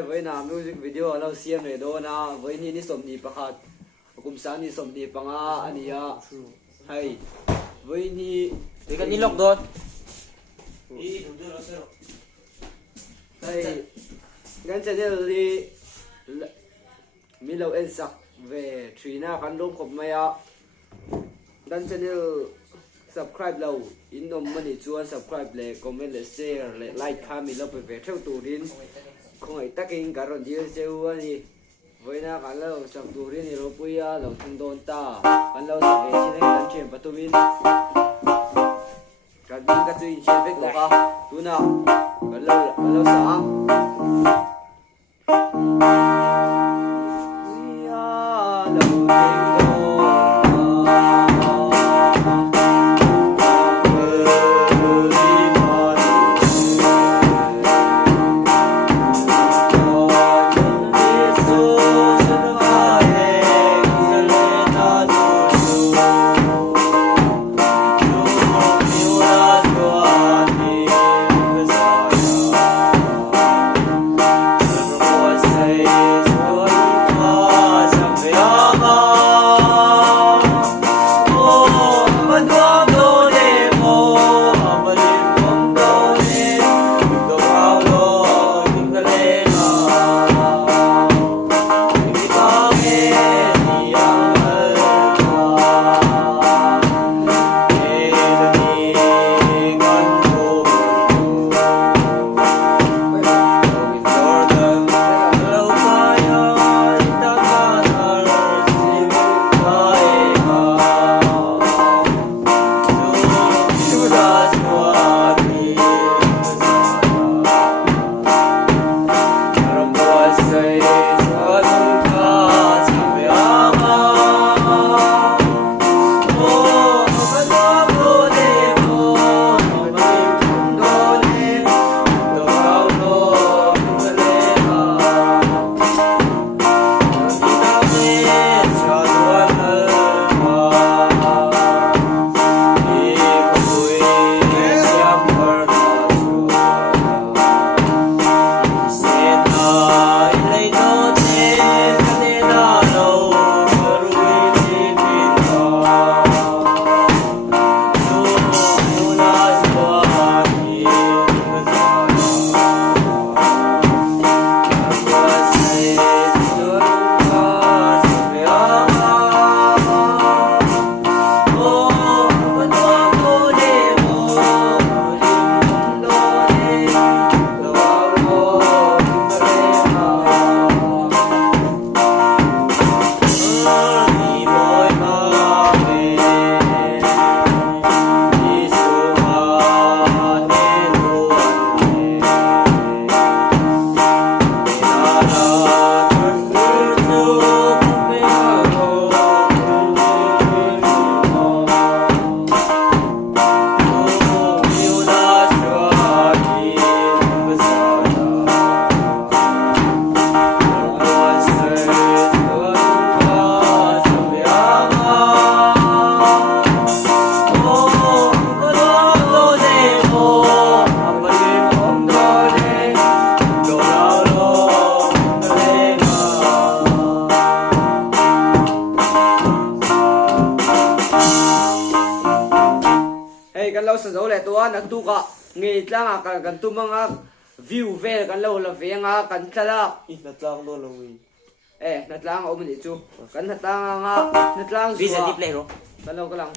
ơi với nào music video lâu xem này đó na với ni som ni pakhat kum sang ni som ni panga ania hay với ni cái ni lọc rồi đây gan channel đi mi lâu en sak về Trina kan dom khop maya gan channel subscribe lâu in nom mani chuan subscribe le comment le share le like kha mi lo về theo tu din không ai takin karon dia seu ani với na kan lo sab tu rin ni ro puya lo thang don ta kan lo sa ve sin kan chen patumin kan bin ka chui chen vek lo ka tu na kan lo sa kan lo sa zo le to an tu ka ngi tlang a kan tu manga view vel kan lo la venga kan tala na tlang lo lo wi na tlang o mani chu kan na tlang nga na tlang visa deep le ro kan lo ka lang